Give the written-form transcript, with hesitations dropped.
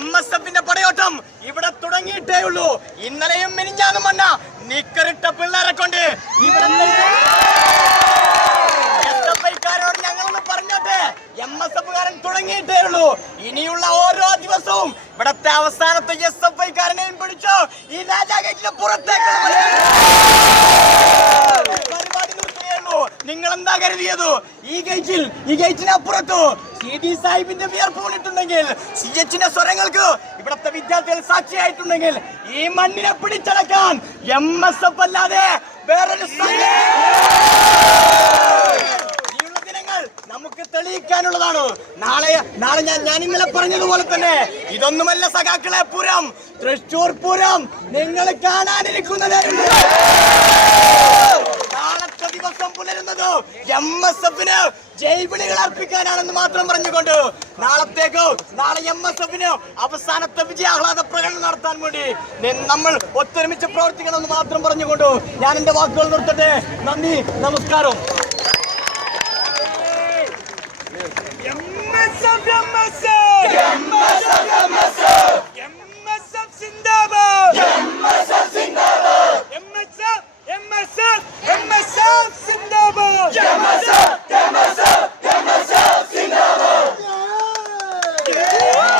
MSFന്റെ പടയോട്ടം ഇവിടെ തുടങ്ങിയിട്ടേ ഉള്ളൂ. ഇന്നലെയും മിനിഞ്ഞാന്നും വന്ന നിക്കറിട്ട പിള്ളേരെ കൊണ്ട് SFIക്കാരോട് ഞങ്ങളൊന്ന് പറഞ്ഞോട്ടെ, MSFകാരൻ തുടങ്ങിയിട്ടേ ഉള്ളൂ. ഇനിയുള്ള ഓരോ ദിവസവും ഇവിടത്തെ അവസാനത്തെ SFIക്കാരനെയും പിടിച്ചോ ഈ രാജാ ഗേറ്റിന് പുറത്തേക്ക് പരിപാടി നിർത്തുകയുള്ളൂ. നിങ്ങൾ എന്താ കരുതിയത്? ഈ ഗേറ്റിനപ്പുറത്തോ CD സാഹിബിന്റെ വിയർപ്പ് വീണിട്ടുണ്ടെങ്കിൽ, CHന്റെ സ്വരങ്ങൾക്ക് ഇവിടത്തെ വിദ്യാർത്ഥികൾ സാക്ഷിയായിട്ടുണ്ടെങ്കിൽ, ഈ മണ്ണിനെ പിടിച്ചടക്കാൻ MSF അല്ലാതെ വേറൊരു ദിനങ്ങൾ നമുക്ക് തെളിയിക്കാനുള്ളതാണ്. നാളെ ഞാൻ ഇന്നലെ പറഞ്ഞതുപോലെ തന്നെ ഇതൊന്നുമല്ല സഖാക്കളെ പൂരം, തൃശ്ശൂർ പൂരം നിങ്ങൾ കാണാനിരിക്കുന്നത്. നാളത്തെ ദിവസം പുലരുന്നത് MSFന് ജൈവിളികൾ അർപ്പിക്കാനാണെന്ന് മാത്രം പറഞ്ഞുകൊണ്ട് നാളെ MSFന് അവസാനത്തെ വിജയാഹ്ലാദ പ്രകടനം നടത്താൻ വേണ്ടി നമ്മൾ ഒത്തൊരുമിച്ച് പ്രവർത്തിക്കണമെന്ന് മാത്രം പറഞ്ഞുകൊണ്ട് ഞാൻ എന്റെ വാക്കുകൾ നിർത്തട്ടെ. നന്ദി, നമസ്കാരം.